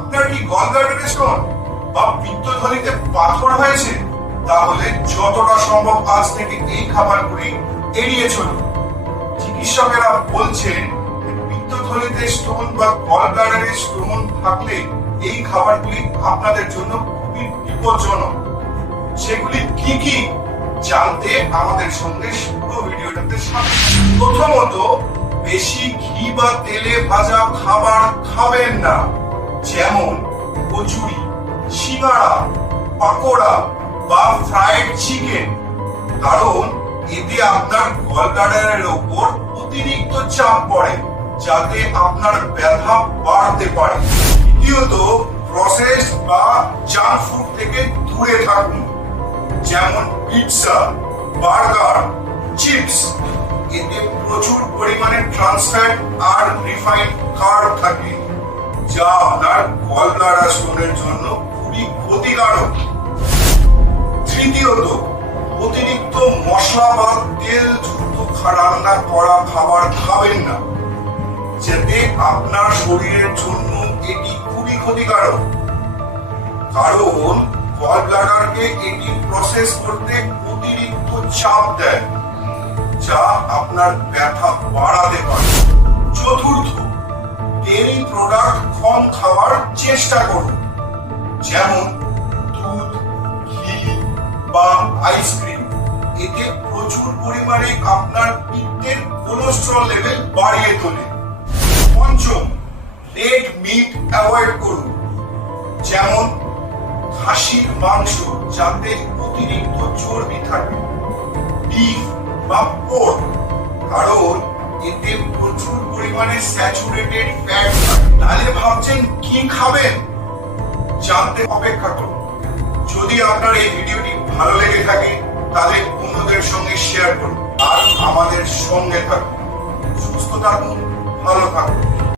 আপনার কি গলব্লাডারে স্টোন বা পিত্তথলিতে পাথর হয়েছে, তাহলে যতটা সম্ভব আজ থেকে এই খাবারগুলি এড়িয়ে চলুন। চিকিৎসকেরা বলছেন পিত্তথলিতে স্টোন বা গলব্লাডারে স্টোন থাকলে এই খাবারগুলি আপনাদের জন্য খুবই বিপজ্জনক। সেগুলি কি কি জানতে আমাদের সঙ্গে পুরো ভিডিওটাতে সাথে। প্রথমত, বেশি ঘি বা তেলে ভাজা খাবার খাবেন না, যেমন কচুরি, সিঙ্গাড়া, পাকোড়া বা ফ্রাইড চিকেন, কারণ এতে আপনার গলব্লাডারের ওপর অতিরিক্ত চাপ পড়ে, যাতে আপনার ব্যথা বাড়তে পারে। দ্বিতীয়ত, প্রসেস বা জাঙ্ক ফুড থেকে দূরে থাকুন, যেমন পিৎজা, বার্গার, চিপস। এতে প্রচুর পরিমাণে ট্রান্স ফ্যাট আর রিফাইন্ড কার্ব থাকে, যা আপনার গলব্লাডার স্টোনের জন্য খুবই ক্ষতিকারক। তৃতীয়ত, অতিরিক্ত মশলা বা তেল যুক্ত রান্না করা খাবার খাবেন না, যাতে আপনার শরীরের জন্য এটি খুবই ক্ষতিকারক, কারণ গলব্লাডারকে এটি প্রসেস করতে অতিরিক্ত চাপ দেয়, যা আপনার ব্যথা বাড়াতে পারে। চতুর্থ, ডেইরি প্রোডাক্ট কম খাওয়ার চেষ্টা করুন, যেমন দুধ, ঘি বা আইসক্রিম। এতে প্রচুর পরিমাণে আপনার পিত্তের কোলেস্টেরল লেভেল বাড়িয়ে তোলে। পঞ্চম, রেড মিট অ্যাভয়েড করুন, যেমন খাসির মাংস, যাতে অতিরিক্ত চর্বি থাকে, বিফ বা পোর্ক, কারণ এতে প্রচুর পরিমাণে স্যাচুরেটেড ফ্যাট থাকে। তাহলে ভাবছেন কি খাবেন, জানতে অপেক্ষা করুন। যদি আপনার এই ভিডিওটি ভালো লেগে থাকে, তাহলে অন্যদের সঙ্গে শেয়ার করুন আর আমাদের সঙ্গে থাকুন। সুস্থ থাকুন, ভালো থাকুন।